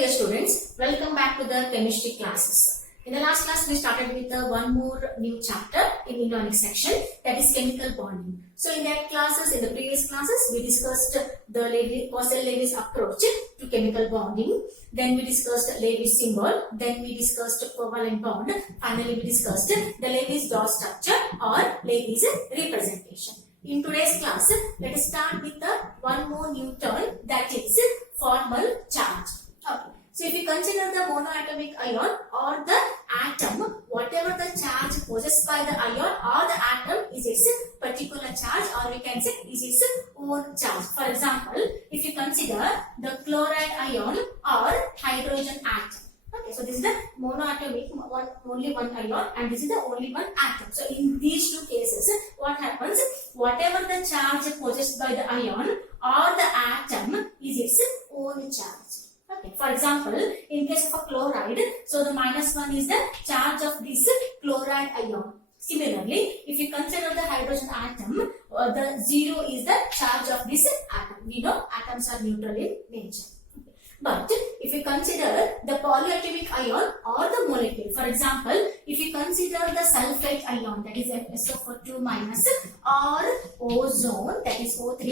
dear students, welcome back to the chemistry classes. In the last class, we started with one more new chapter in inorganic section, that is chemical bonding. So in that classes, in the previous classes, we discussed the Quasar-Lewis approach to chemical bonding. Then we discussed Lewis symbol. Then we discussed covalent bond. Finally, we discussed the Lewis dot structure or Lewis representation. In today's class, let us start with the one more new term, that is formal charge. Okay. So if you consider the monoatomic ion or the atom, whatever the charge possessed by the ion or the atom is its particular charge, or we can say is its own charge. For example, if you consider the chloride ion or hydrogen atom. Okay, so this is the monoatomic, only one ion, and this is the only one atom. So in these two cases, what happens? Whatever the charge possessed by the ion or the atom is its own charge. Okay. For example, in case of a chloride, so the -1 is the charge of this chloride ion. Similarly, if you consider the hydrogen atom, the 0 is the charge of this atom. We know atoms are neutral in nature. But if you consider the polyatomic ion or the molecule, for example, if you consider the sulfate ion, that is SO4 minus, or ozone, that is O3,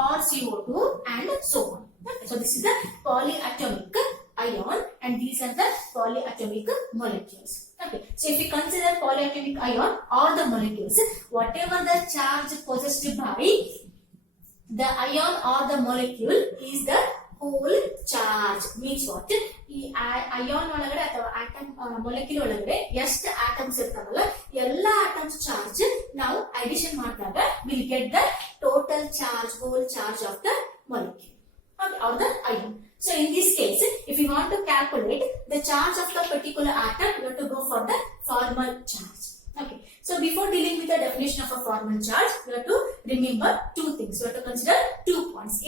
or CO2, and so on. Okay, so this is the polyatomic ion, and these are the polyatomic molecules. Okay, so if you consider polyatomic ion or the molecules, whatever the charge possessed by the ion or the molecule is the whole charge. Means what? ಈ ion ಒಳಗಡೆ ಅಥವಾ atom molecule ಒಳಗಡೆ ಎಷ್ಟು atoms ಇರ್ತಾವಲ್ಲ ಎಲ್ಲ atoms charge ನಾವು addition ಮಾಡಿದಾಗ we'll get the total charge, whole charge of the molecule. Okay, or the ion. So in this case, if you want to calculate the charge of the particular atom, you have to go for the formal charge. Okay. So before dealing with the definition of a formal charge, you have to remember two things. You have to consider 2 points.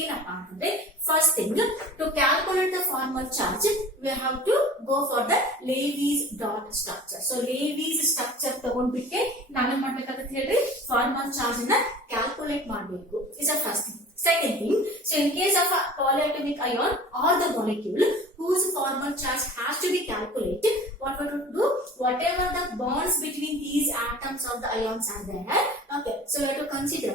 First thing, to calculate the formal charge, we have to go for the Lewis dot structure. So Lewis structure ತಗೊಂಡ್ಬಿಟ್ಟು ನಾವೇನ್ ಮಾಡ್ಬೇಕಾಗುತ್ತೆ ಹೇಳ್ರಿ, formal charge ಅನ್ನ calculate ಮಾಡಬೇಕು. Is the first thing. Second thing, so in case of a polyatomic ion or the molecule whose formal charge has to be calculated, what we have to do, whatever the bonds between these atoms of the ions are there, okay, so we have to consider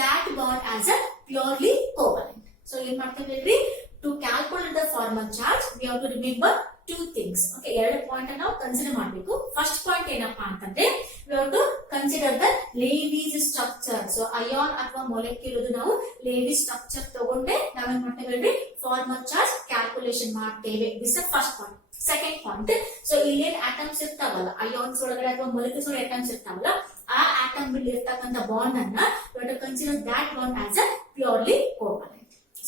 that bond as a purely covalent. So in particular, to calculate the formal charge, we have to remember two things. Okay, ಎರಡು point ನಾವು consider ಮಾಡಬೇಕು. First point ಏನಪ್ಪಾ ಅಂತಂದ್ರೆ, we have to consider the Lewis structure. So ion ಅಥವಾ molecule ನಾವು Lewis structure ತಗೊಂಡೆ ನಾವೇನ್ ಮಾಡ್ತೇವೆ, ಫಾರ್ಮಲ್ ಚಾರ್ಜ್ ಕ್ಯಾಲ್ಕುಲೇಷನ್ ಮಾಡ್ತೇವೆ. This is first point. Second point, so ಇಲ್ಲೇನ್ ಆಟಮ್ಸ್ ಇರ್ತಾವಲ್ಲ, ಅಯಾನ್ಸ್ ಒಳಗಡೆ ಅಥವಾ molecules ಒಳಗಡೆ ಆಟಮ್ಸ್ ಇರ್ತಾವಲ್ಲ, ಆ ಆಟಮ್ ಬಿಲ್ ಇರ್ತಕ್ಕಂಥ ಬಾಂಡ್ ಅನ್ನ we have to consider that bond as a purely covalent.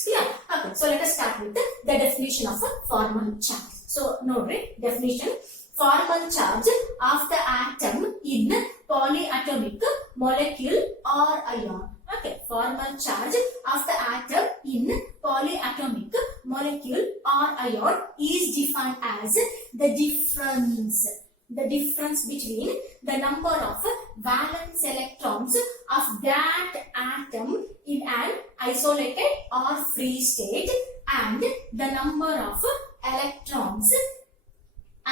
Clear? Okay, so let us start with the definition of a formal charge. So, note definition: formal charge of the atom in polyatomic molecule or ion. Okay, formal charge of the atom in polyatomic molecule or ion is defined as the difference between the number of valence electrons of that atom in an isolated or free state and the number of electrons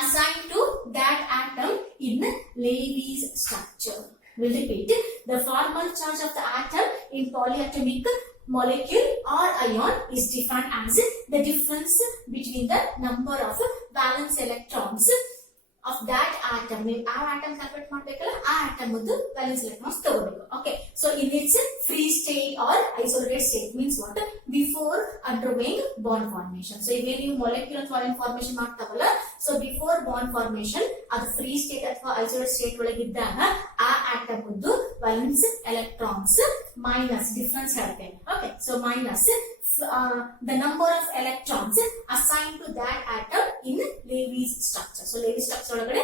assigned to that atom in Lewis structure. We'll repeat. The formal charge of the atom in polyatomic molecule or ion is defined as the difference between the number of valence electrons of that atom. ನೀವು ಆ atom calculate ಮಾಡಬೇಕಲ್ಲ, ಆ atom ಒಂದು valence electrons ತಗೋಬೇಕು. Okay, so in its free state or isolated state means what? Before undergoing bond formation. So ಈಗ ನೀವು molecule ಅಥವಾ ion formation ಮಾಡ್ತಾವಲ್ಲ, so before bond formation ಅದು free state ಅಥವಾ isolated state ಒಳಗೆ ಇದ್ದಾಗ ಆ atom ಒಂದು valence electrons minus difference ಹೇಳ್ತೇವೆ. Okay, so minus the number of electrons assigned to that atom in Lewis structure. So Lewis structure ಒಳಗಡೆ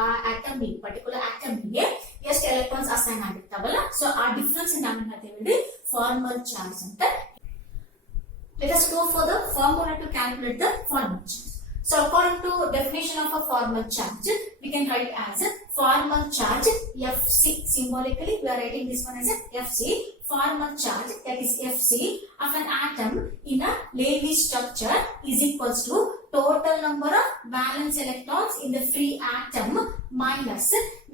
ಆ atom particular atom ಗೆ ಎಷ್ಟು electrons assign ಆಗಿರ್ತಾವಲ್ಲ, so ಆ difference ನಾವು ಹೇಳ್ತೇವೆ formal charge ಅಂತ. Let us go for the formula to calculate the formal charge. So according to definition of a formal charge, we can write as a formal charge Fc. Symbolically, we are writing this one as a Fc. Formal charge, that is Fc, of an atom in a Lewis structure is equals to total number of valence electrons in the free atom minus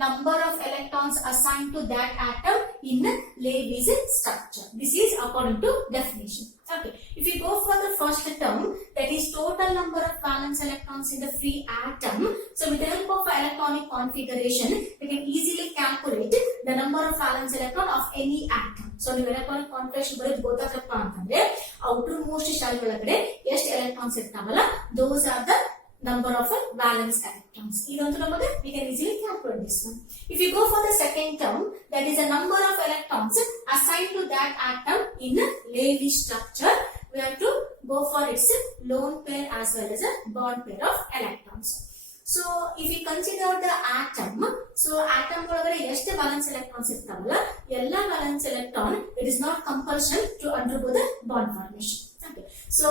number of electrons assigned to that atom in Lewis structure. This is according to definition. Okay. If you go for the first term, that is total number of valence electrons in the free atom. So with the help of electronic configuration, we can easily calculate the number of valence electron of any atom. So the electronic configuration both ಗೊತ್ತಾಗಪ್ಪ ಅಂತಂದ್ರೆ outermost shell ಒಳಗಡೆ ಎಷ್ಟು electrons ಇರ್ತಾವಲ್ಲ, those are the number of valence electrons. ಇದಂತೂ ನಮಗೆ we can easily calculate this one. If you go for the second term, that is the number of electrons assigned to that atom in Lewis structure, we have to go for its lone pair as well as a bond pair of electrons. So if we consider the atom, so atom ಒಳಗಡೆ ಎಷ್ಟು valence electrons ಇರ್ತಾವಲ್ಲ, ಎಲ್ಲ valence electron, it is not compulsion to undergo the bond formation. Okay. So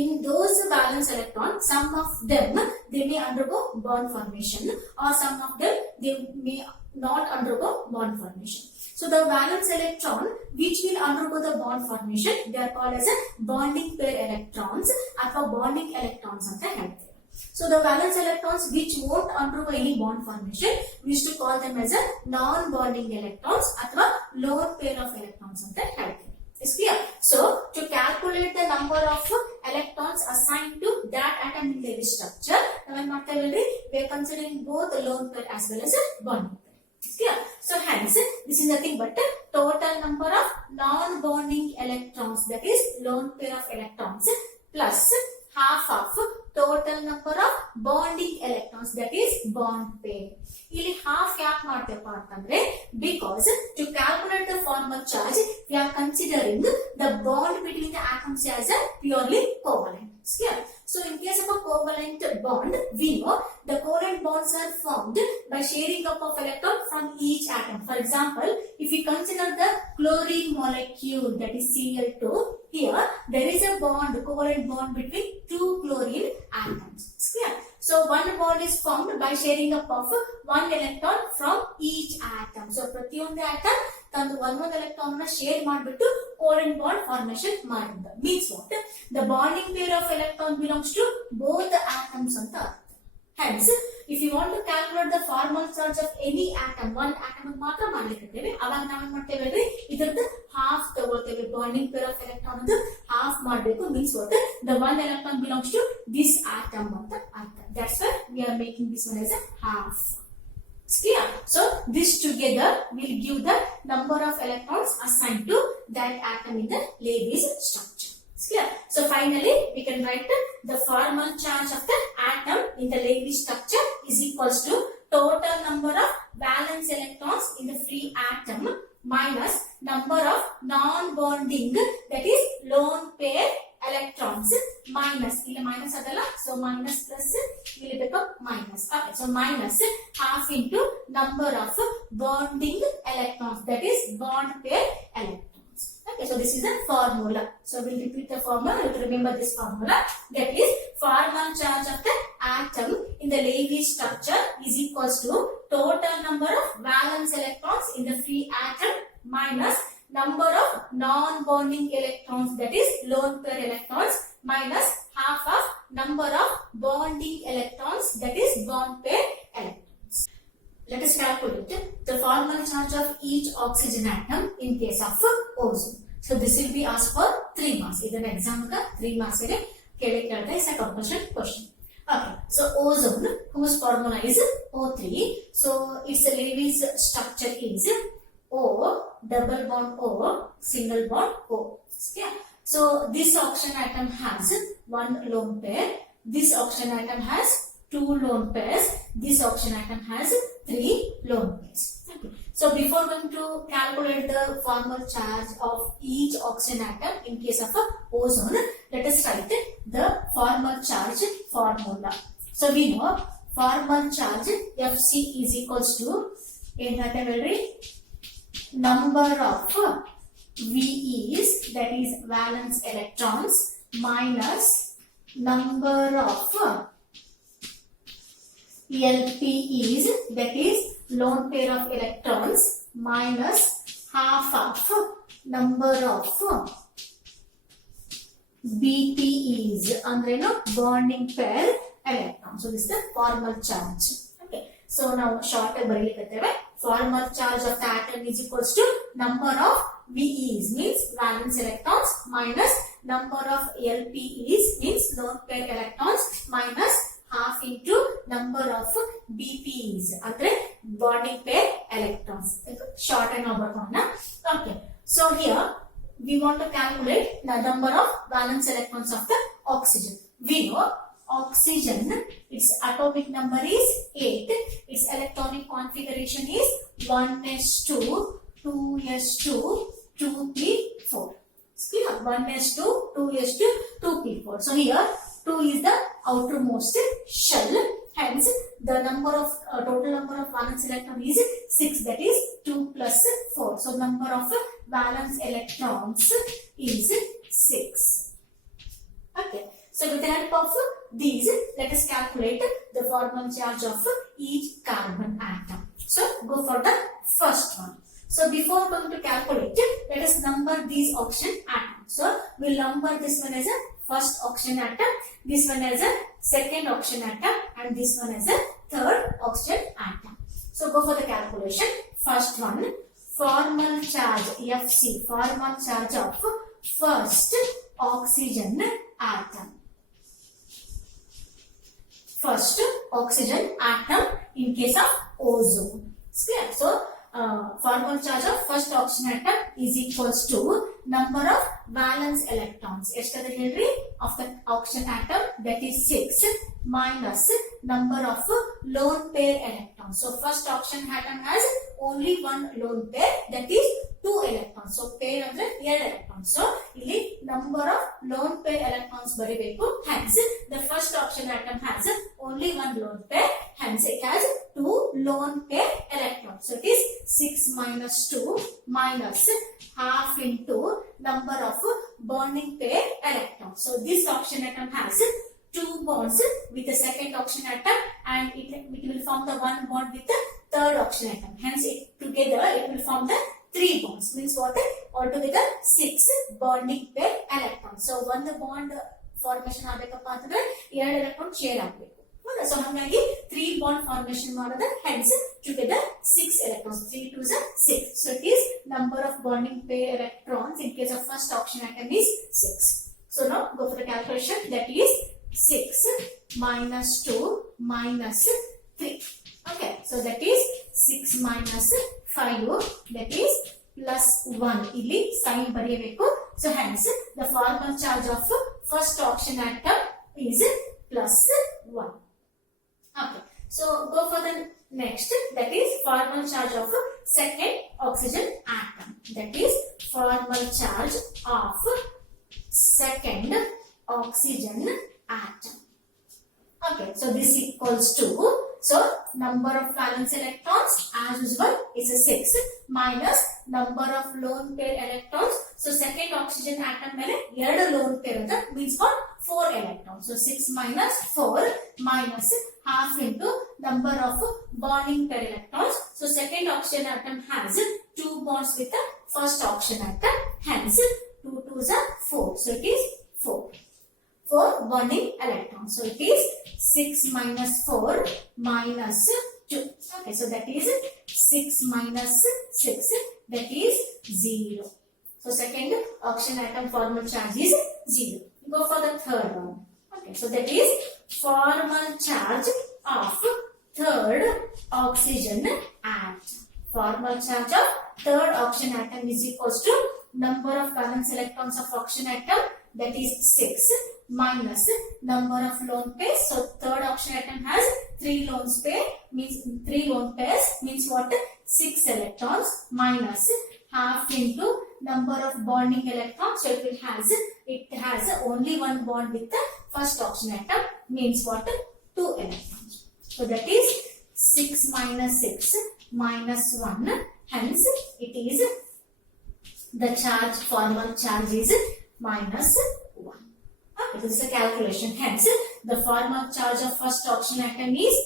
in those valence electrons, some of them they may undergo bond formation, or some of them they may not undergo bond formation. So the valence electron which will undergo the bond formation, they are called as a bonding pair electrons ಅಥವಾ bonding electrons ಅಂತ ಹೇಳ್ತಾರೆ. So the valence electrons which won't undergo any bond formation, we used to call them as a non-bonding electrons ಅಥವಾ lone pair of electrons ಅಂತ ಹೇಳ್ತಾರೆ. Is clear? So to calculate the number of electrons assigned to that atom in Lewis structure, we are considering both the lone pair as well as a bonding pair. Is clear? So hence this is nothing but total number of non-bonding electrons, that is lone pair of electrons, plus half of total number of bonding electrons, that is bond pair. ಇಲ್ಲಿ half ಯಾಕೆ ಮಾಡ್ತೇವಪ್ಪ ಅಂತಂದ್ರೆ, because to calculate the formal charge we are considering the bond between the atoms as a purely covalent. Clear? So in case of a covalent bond, we know the covalent bonds are formed by sharing up of electron from each atom. For example, if we consider the chlorine molecule, that is Cl2, here there is a bond, covalent bond between two chlorine atoms. Clear? So one bond is formed by sharing up of one electron from each atom. So ಪ್ರತಿಯೊಂದು atom ತಂದು ಒಂದೊಂದು electron ಅನ್ನು share ಮಾಡಿಬಿಟ್ಟು covalent bond formation ಮಾಡಿದ. Means what? The bonding pair of electron belongs to both the atoms ಅಂತ ಅರ್ಥ. Hence, if you want to calculate the formal charge of any atom, one atom ಮಾತ್ರ ಮಾಡ್ಲಿಕ್ಕೆ ಅವಾಗ ನಾವೇನ್ ಮಾಡ್ತೇವೆ, ಇದರದ್ದು half ತಗೊಳ್ತೇವೆ. bonding pair of electron ಅದು half ಮಾಡಬೇಕು. Means what? The one electron belongs to this atom ಅಂತ ಅರ್ಥ. That's why we are making this one as a half. Clear? So this together will give the number of electrons assigned to that atom in the Lewis structure. Clear? So finally we can write the formal charge of the atom in the Lewis structure is equals to total number of valence electrons in the free atom minus number of non-bonding, that is lone pair electrons, minus ಇಲ್ಲಿ minus ಅದಲ್ಲ, so minus plus ಇಲ್ಲಿ become minus. Okay, so minus half into number of bonding electrons, that is bond pair electrons. Okay, so this is the formula. So we'll repeat the formula. You have to remember this formula. That is formal charge of the atom in the Lewis structure is equals to total number of valence electrons in the free atom minus number of non-bonding electrons, that is lone pair electrons, minus half of number of bonding electrons, that is bond pair electrons. Let us calculate the formal charge of each oxygen atom in case of ozone. So this will be asked for 3 marks. This is an exam 3 marks is a compulsory question. Okay, so ozone, whose formula is O3. So its Lewis structure is O, double bond O, single bond O. Yeah. So this oxygen atom has one lone pair. This oxygen atom has two lone pairs. This oxygen atom has 3 lone pairs. Okay. So before going to calculate the formal charge of each oxygen atom in case of ozone, let us write the formal charge formula. So we know formal charge Fc is equals to number of VEs, that is valence electrons, minus number of LPEs, that is lone pair of electrons, minus half of number of BPEs ಅಂದ್ರೇನು bonding pair electron. So this is the formal charge. Okay, so now short ಬರೀಲಿಕ್ಕತ್ತೇವೆ. Formal charge of the atom is equals to number of VEs means valence electrons minus number of LPEs means lone pair electrons minus half into number of BPEs ಅಂದ್ರೆ bonding pair electrons. Short and over. Okay, so here we want to calculate the number of valence electrons of the oxygen. We know oxygen, its atomic number is 8, its electronic configuration is 1s2, 2s2, 2p4. It's clear? 1s2, 2s2, 2p4. So here 2 is the outermost shell, hence the number of total number of valence electron is 6, that is 2 plus 4. So number of valence electrons is 6. Okay, so with the help of these, let us calculate the formal charge of each carbon atom. So go for the first one. So before going to calculate, let us number these oxygen atoms. So we'll number this one as a first oxygen atom, this one as a second oxygen atom, and this one as a third oxygen atom. So go for the calculation. First one, formal charge Fc, formal charge of first oxygen atom. First oxygen atom in case of ozone. Clear? So formal charge of first oxygen atom is equals to number of valence electrons. Yesterday Henry of the oxygen atom, that is 6, minus number of lone pair electrons. So first oxygen atom has only one lone pair, that is 2 electrons. So pair andre 2 electrons. So ಇಲ್ಲಿ number of lone pair electrons ಬರಿಬೇಕು. Hence the first oxygen atom has only one lone pair, hence it has 2 lone pair electrons. So it is 6 minus 2 minus half into number of bonding pair electrons. So this oxygen atom has 2 bonds with the second oxygen atom, and it will form the one bond with the third oxygen atom. Hence together it will form the 3 bonds. Means what? Altogether 6 bonding pair electrons. So one bond formation ಆಗಬೇಕಪ್ಪ ಅಂತಂದ್ರೆ 2 electron share ಆಗಬೇಕು. So ಹಾಗಾಗಿ 3 bond formation ಮಾಡಿದ, hence together 6 electrons. 3 2s are 6. So it is number of bonding pair electrons in case of first oxygen atom is 6. So now go for the calculation. That is 6 minus 2 minus 3. Okay, so that is 6 minus 5, that is plus 1. ಇಲ್ಲಿ sign ಬರೆಯಬೇಕು. So hence the formal charge of first oxygen atom is plus 1. Okay, so go for the next, that is formal charge of second oxygen atom. That is formal charge of second oxygen atom. Okay, so this equals to, so number of valence electrons as usual is a 6 minus number of lone pair electrons. So second oxygen atom mele 2 lone pair anta, means what? 4 electrons. So 6 minus 4 minus half into number of bonding pair electrons. So second oxygen atom has 2 bonds with the first oxygen atom, hence 2 2s are 4. So it is 4 bonding electrons. So it is 6 minus 4 minus 2. Okay, so that is 6 minus 6, that is 0. So second oxygen atom formal charge is 0. Go for the third one. Okay, so that is formal charge of third oxygen atom. Formal charge of third oxygen atom is equals to number of valence electrons of oxygen atom, that is 6, minus number of lone pairs. So third oxygen atom has 3 lone pairs, means 3 lone pairs means what? 6 electrons, minus half into number of bonding electrons. So it has only one bond with the first oxygen atom, means what? 2 electrons. So that is 6 minus 6 minus 1, hence it is the charge, formal charge is minus 1. Okay, this is a calculation. Hence the formal charge of first oxygen atom is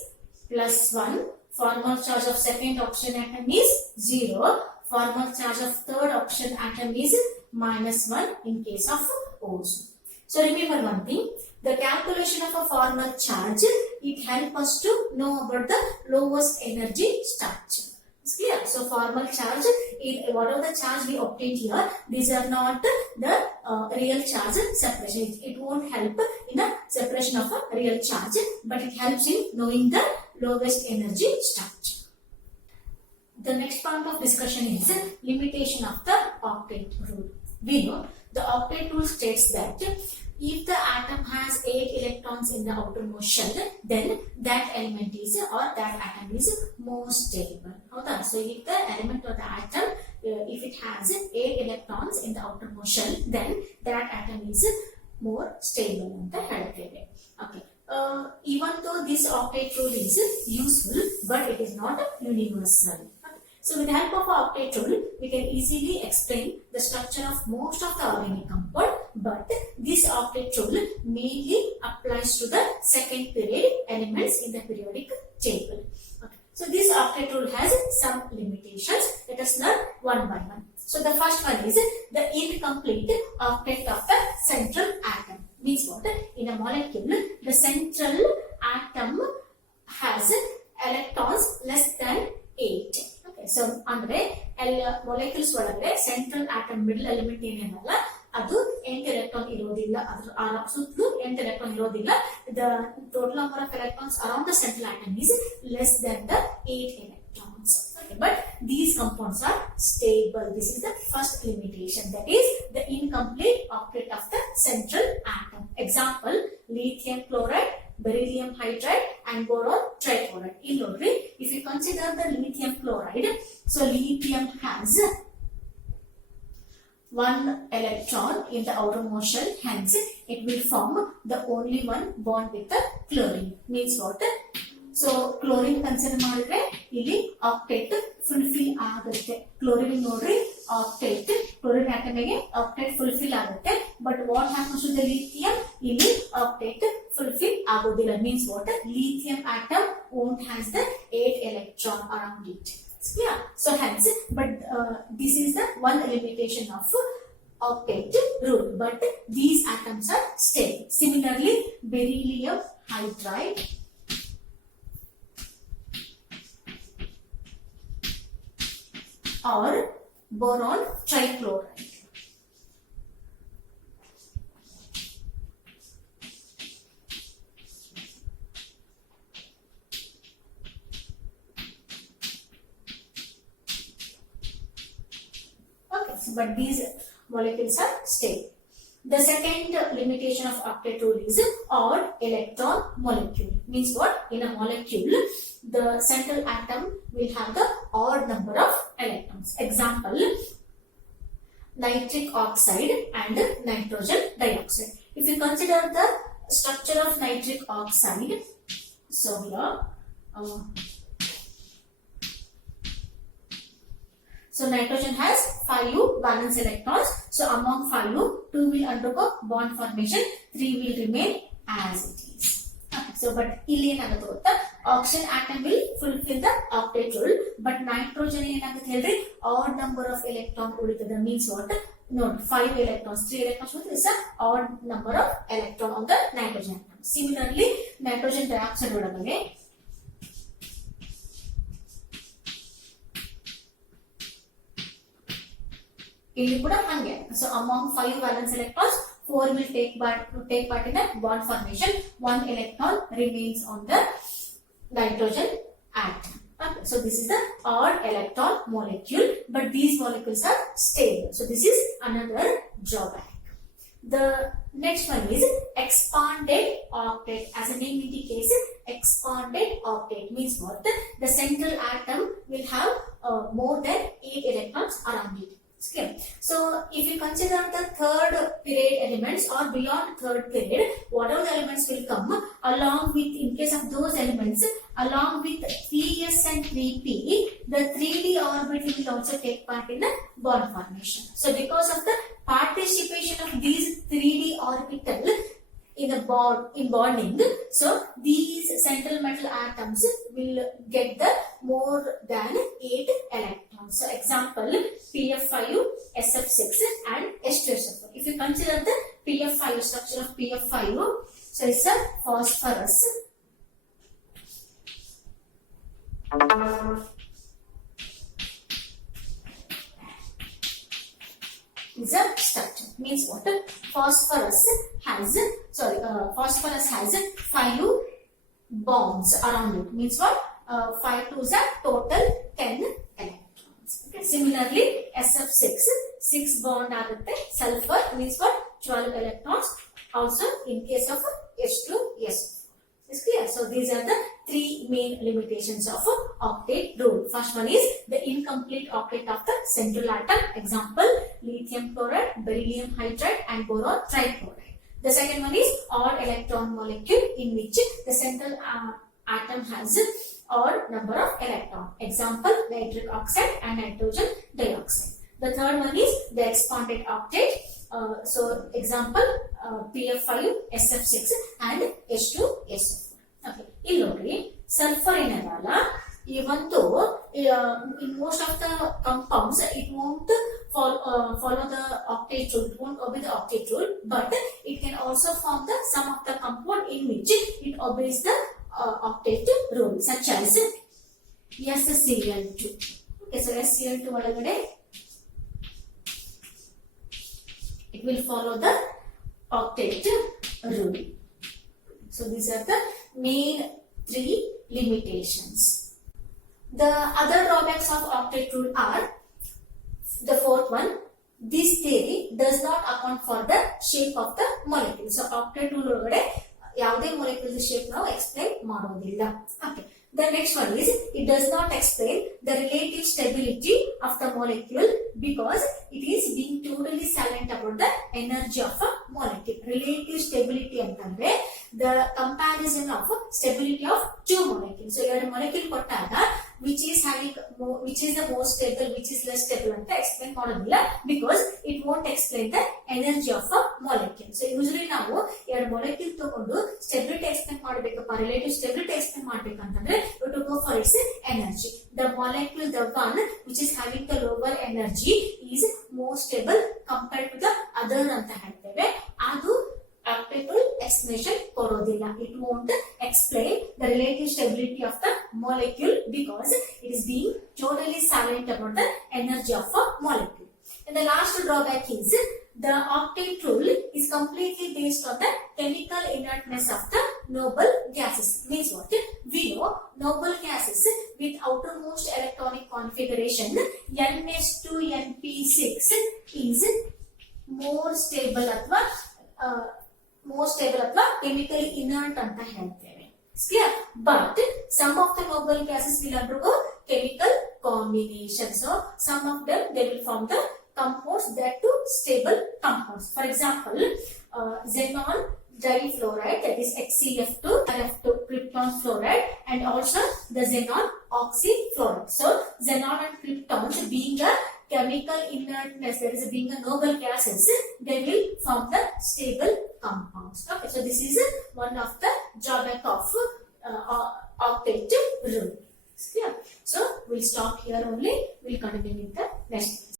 plus 1, formal charge of second oxygen atom is 0, formal charge of third oxygen atom is minus 1 in case of ozone. So remember one thing, the calculation of a formal charge, it helps us to know about the lowest energy structure. It's clear. So formal charge, whatever the charge we obtained here, these are not the real charge separation. It won't help in the separation of a real charge, but it helps in knowing the lowest energy structure. The next point of discussion is limitation of the octet rule. We know the octet rule states that if the atom has 8 electrons in the outermost shell, then that element is or that atom is more stable. So if the element or the atom, if it has 8 electrons in the outermost shell, then that atom is more stable on the head. Okay. Even though this octet rule is useful, but it is not universal. So with the help of our octet rule, we can easily explain the structure of most of the organic compound, but this octet rule mainly applies to the second period elements in the periodic table. Okay. So this octet rule has some limitations. Let us learn one by one. So the first one is the incomplete octet of the central atom. Means what? In a molecule, the central atom has electrons less than 8. So ಅಂದ್ರೆ molecules ಒಳಗಡೆ central atom middle element ಏನೇನಲ್ಲ ಅದು 8 electron ಇರೋದಿಲ್ಲ, ಅದರ ಸುತ್ತಲೂ 8 electron ಇರೋದಿಲ್ಲ. The total number of electrons around the central atom is less than the 8 electrons. Okay, but these compounds are stable. This is the first limitation, that is the incomplete octet of the central atom. Example, lithium chloride, beryllium hydride and boron trichloride. In nodri, if you consider the lithium chloride, so lithium has 1 electron in the outermost shell, hence it will form the only one bond with the chlorine. Means what? So chlorine consider ಮಾಡಿದ್ರೆ ಇಲ್ಲಿ octet fulfill ಆಗುತ್ತೆ. Chlorine ನೋಡ್ರಿ octet, chlorine atom ಗೆ octet fulfill ಆಗುತ್ತೆ, but what happens to the lithium? ಇಲ್ಲಿ octet fulfill ಆಗೋದಿಲ್ಲ. Means what? Lithium atom won't has the 8 electron around it. Yeah. So hence, but this is the one limitation of octet rule, but these atoms are stable. Similarly, beryllium hydride or boron trichloride. Okay, so but these molecules are stable. The second limitation of octet rule is odd electron molecule. Means what? In a molecule, the central atom will have the odd number of electrons. Example, nitric oxide and nitrogen dioxide. If you consider the structure of nitric oxide, so here, so nitrogen has 5 valence electrons. So among 5, 2 will undergo bond formation, 3 will remain as it is. Okay. So but ಇಲ್ಲಿ ಏನಾಗುತ್ತೆ ಗೊತ್ತಾ, oxygen atom will fulfill the octet rule, but nitrogen ಏನಾಗುತ್ತೆ ಹೇಳ್ರಿ, odd number of electron ಉಳಿತದೆ. Means what? Note 5 electrons, 3 electrons is a odd number of electron on the nitrogen atom. Similarly, nitrogen dioxide ಒಳಗಡೆ ಇಲ್ಲಿ ಕೂಡ ಹಂಗೆ. So among 5 valence electrons, 4 will take part in the bond formation, 1 electron remains on the nitrogen atom. Okay. So this is the odd electron molecule, but these molecules are stable. So this is another drawback. The next one is expanded octet. As the name indicates, expanded octet means what? The central atom will have more than 8 electrons around it. Okay. So if you consider the third period elements or beyond third period, whatever the elements will come along with, in case of those elements, along with 3s and 3p, the 3d orbital will also take part in the bond formation. So because of the participation of these 3d orbital in the bonding, so these central metal atoms will get the more than 8 electrons. So example, PF5, SF6 and H2SO4. If you consider the PF5, structure of PF5. So it's a phosphorus. Is a structure. Means what? Phosphorus has 5 bonds around it. Means what? 5 to is a total 10 electrons. Okay. Similarly, SF6 6 bond agutte. Sulfur means what? 12 electrons. Also in case of H2SO4. Is clear? So these are the 3 main limitations of octet rule. First one is the incomplete octet of the central atom. Example, lithium chloride, beryllium hydride and boron trichloride. The second one is odd electron molecule in which the central atom has odd number of electrons. Example, nitric oxide and nitrogen dioxide. The third one is the expanded octet. So example, PF5, SF6 and H2SO4. Okay, illogri sulfur inadala, even though in most of the compounds it won't follow the octet rule, it won't obey the octet rule, but it can also form the some of the compound in which it obeys the octet rule, such as SCl2. Okay, so SCl2 odagade it will follow the octet rule. So these are the main 3 limitations. The other drawbacks of octet rule are the fourth one. This theory does not account for the shape of the molecule. So octet rule olagade yavade molecule shape now explain madodilla. Okay. The next one is it does not explain the relative stability of the molecule because it is being totally silent about the energy of a molecule. Relative stability antandre the comparison of stability of 2 molecules. So your molecule kottaga which is the most stable, which is less stable anta explain madodilla because it won't explain the energy of a molecule. So usually ನಾವು ಎರಡು molecule ತಗೊಂಡು stability explain ಮಾಡಬೇಕಪ್ಪ, relative stability explain ಮಾಡಬೇಕಂತಂದ್ರೆ we have to go for its energy. The molecule, the one which is having the lower energy is more stable compared to the other ಅಂತ ಹೇಳ್ತೇವೆ. ಅದು octet rule explanation ಕೊಡೋದಿಲ್ಲ. It won't explain the relative stability of the molecule because it is being totally silent about the energy of a molecule. And the last drawback is the octet rule is completely based on the chemical inertness of the noble gases. Means what? We know noble gases with outermost electronic configuration NH2np6 is more stable ಅಥವಾ chemically inert ಅಂತ ಹೇಳ್ತೇವೆ. Clear? But some of the noble gases will undergo chemical combination. So some of them they will form the compounds that to stable compounds. For example, xenon difluoride, that is XeF2, Rf2 krypton fluoride, and also the xenon oxyfluoride. So xenon and kryptons being a chemical inertness, that is being a noble gases, they will form the stable compounds. Okay, so this is one of the drawback of octet rule. Clear? So we'll stop here only. We'll continue with the next.